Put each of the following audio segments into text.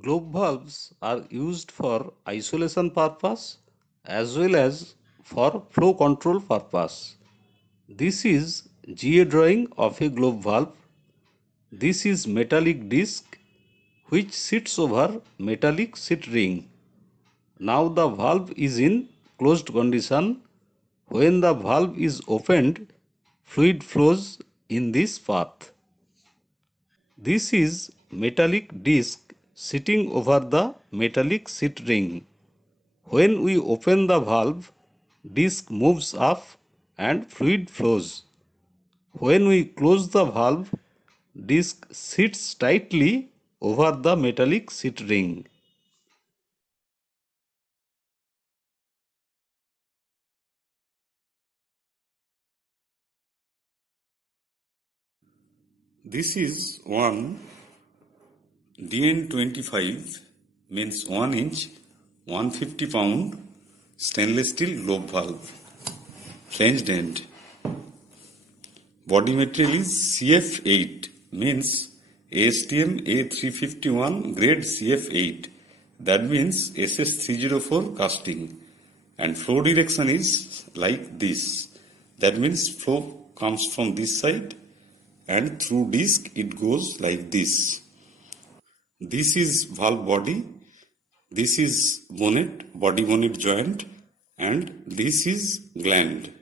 Globe valves are used for isolation purpose as well as for flow control purpose. This is GA drawing of a globe valve. This is metallic disc which sits over metallic seat ring. Now the valve is in closed condition. When the valve is opened, fluid flows in this path. This is metallic disc sitting over the metallic seat ring. When we open the valve, disc moves up and fluid flows. When we close the valve, disc sits tightly over the metallic seat ring. This is one DN25 means 1 inch 150 pound stainless steel globe valve, flanged end. Body material is CF8 means ASTM A351 grade CF8, that means SS304 casting, and flow direction is like this, that means flow comes from this side and through disc it goes like this. This is valve body, this is bonnet, body bonnet joint, and this is gland.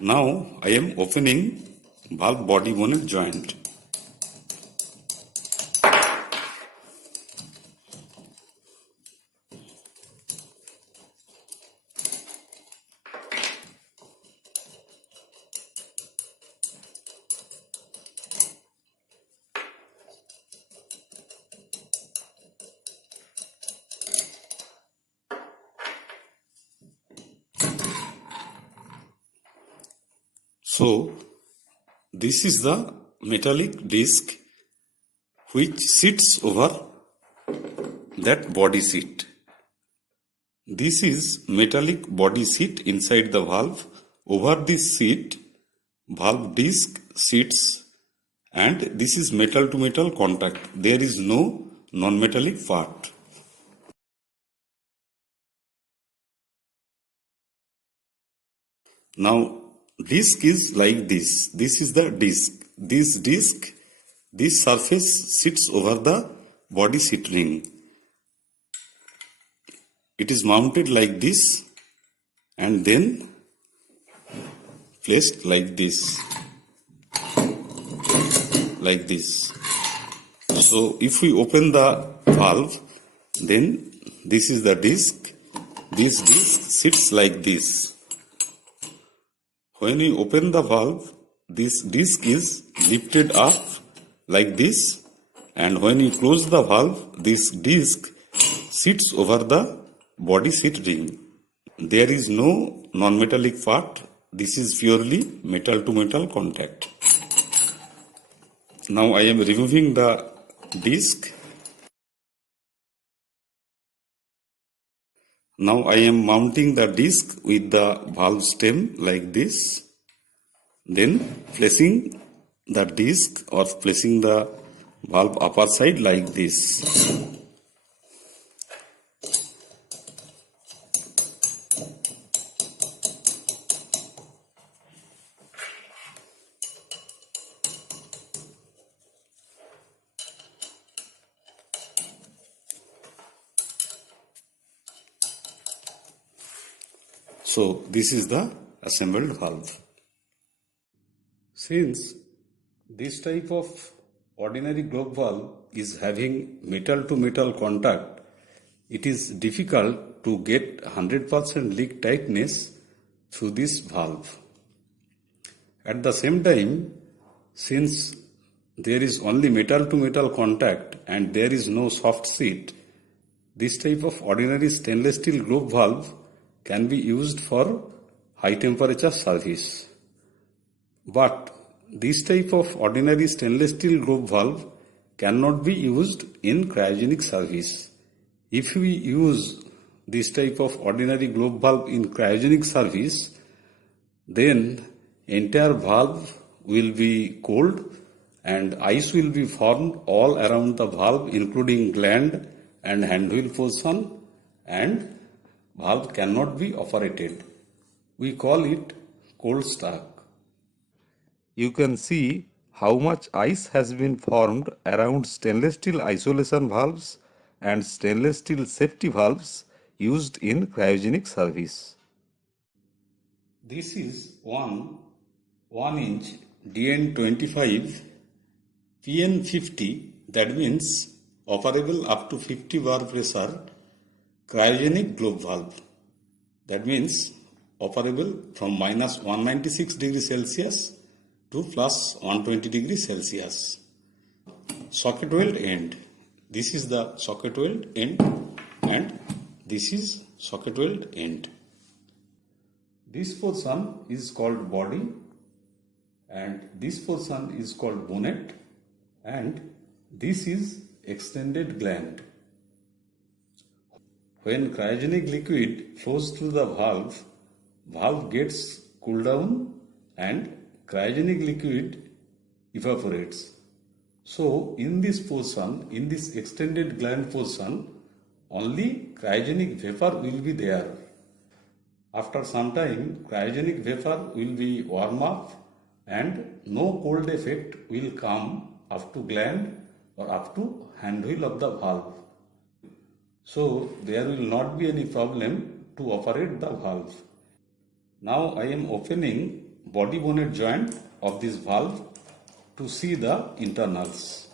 Now I am opening valve body bonnet joint. So this is the metallic disc which sits over that body seat. This is metallic body seat inside the valve. Over this seat, valve disc sits, and this is metal to metal contact. There is no non-metallic part. Now disc is like this. This is the disc. This disc, this surface sits over the body seat ring. It is mounted like this and then placed like this. Like this. So if we open the valve, then this is the disc. This disc sits like this. When we open the valve, this disc is lifted up like this, and when we close the valve, this disc sits over the body seat ring. There is no non-metallic part. This is purely metal to metal contact. Now I am removing the disc. Now I am mounting the disc with the valve stem like this, then placing the disc or placing the valve upper side like this. So this is the assembled valve. Since this type of ordinary globe valve is having metal to metal contact, it is difficult to get 100% leak tightness through this valve. At the same time, since there is only metal to metal contact and there is no soft seat, this type of ordinary stainless steel globe valve can be used for high temperature service. But this type of ordinary stainless steel globe valve cannot be used in cryogenic service. If we use this type of ordinary globe valve in cryogenic service, then entire valve will be cold and ice will be formed all around the valve including gland and handwheel portion, and valve cannot be operated. We call it cold stack. You can see how much ice has been formed around stainless steel isolation valves and stainless steel safety valves used in cryogenic service. This is one 1-inch DN25 PN50, that means operable up to 50 bar pressure cryogenic globe valve. That means operable from minus 196 degrees Celsius to plus 120 degrees Celsius. Socket weld end. This is the socket weld end and this is socket weld end. This portion is called body and this portion is called bonnet and this is extended gland. When cryogenic liquid flows through the valve, valve gets cooled down and cryogenic liquid evaporates. So in this portion, in this extended gland portion, only cryogenic vapor will be there. After some time, cryogenic vapor will be warm up and no cold effect will come up to gland or up to handwheel of the valve. So there will not be any problem to operate the valve. Now I am opening body bonnet joint of this valve to see the internals.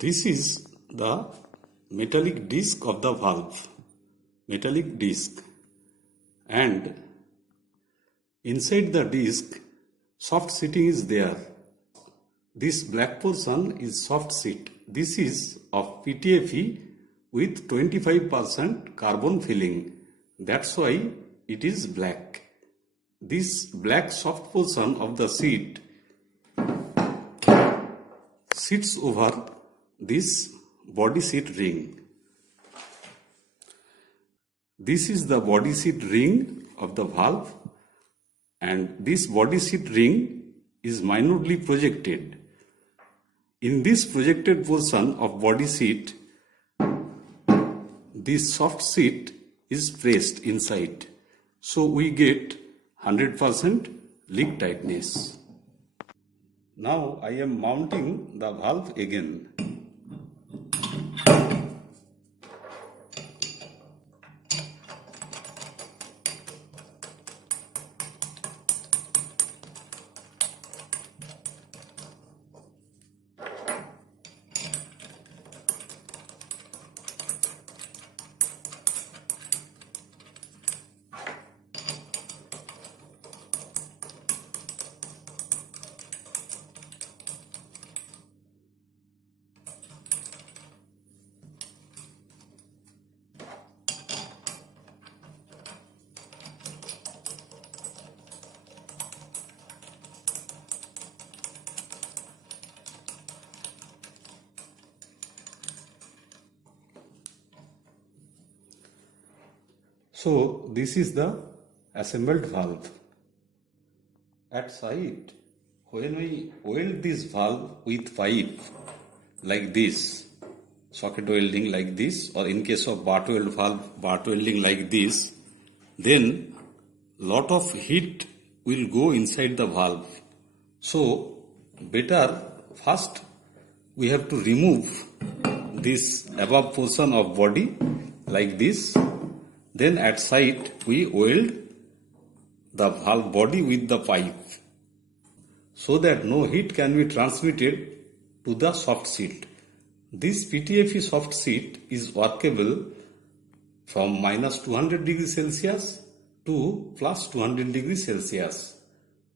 This is the metallic disc of the valve, metallic disc, and inside the disc soft seating is there. This black portion is soft seat. This is of PTFE with 25% carbon filling. That's why it is black. This black soft portion of the seat sits over this body seat ring. This is the body seat ring of the valve and this body seat ring is minutely projected. In this projected portion of body seat, this soft seat is pressed inside. So we get 100% leak tightness. Now I am mounting the valve again. So this is the assembled valve. At site, when we weld this valve with pipe like this, socket welding like this, or in case of butt weld valve, butt welding like this, then lot of heat will go inside the valve. So better first we have to remove this above portion of body like this. Then at site we weld the valve body with the pipe so that no heat can be transmitted to the soft seat. This PTFE soft seat is workable from minus 200 degrees Celsius to plus 200 degrees Celsius.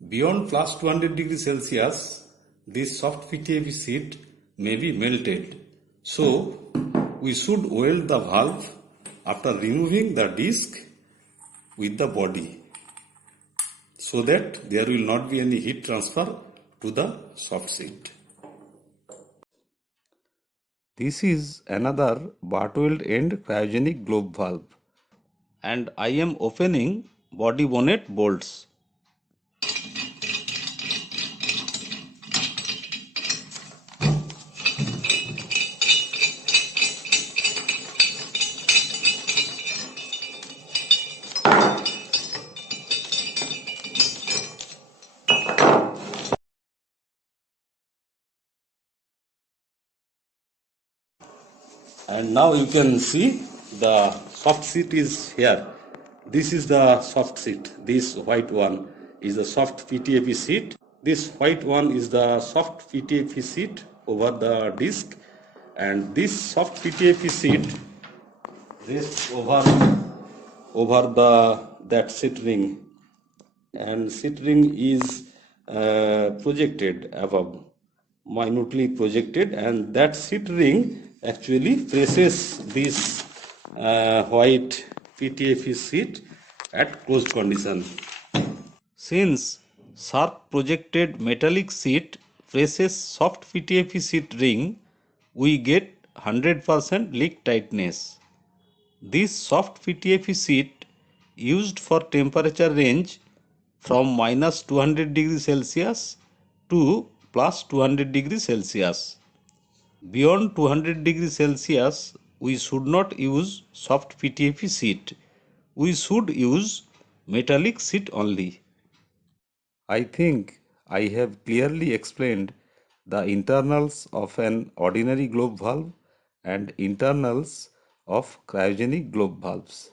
Beyond plus 200 degrees Celsius, this soft PTFE sheet may be melted. So we should weld the valve after removing the disc with the body so that there will not be any heat transfer to the soft seat. This is another butt weld end cryogenic globe valve, and I am opening body bonnet bolts. And now you can see the soft seat is here. This is the soft seat. This white one is the soft PTFE seat. This white one is the soft PTFE seat over the disc, and this soft PTFE seat rests over the that seat ring, and seat ring is projected above, minutely projected, and that seat ring actually presses this white PTFE seat at closed condition. Since sharp projected metallic seat presses soft PTFE seat ring, we get 100% leak tightness. This soft PTFE sheet used for temperature range from minus 200 degrees Celsius to plus 200 degrees Celsius. Beyond 200 degrees Celsius, we should not use soft PTFE sheet. We should use metallic sheet only. I think I have clearly explained the internals of an ordinary globe valve and internals of cryogenic globe valves.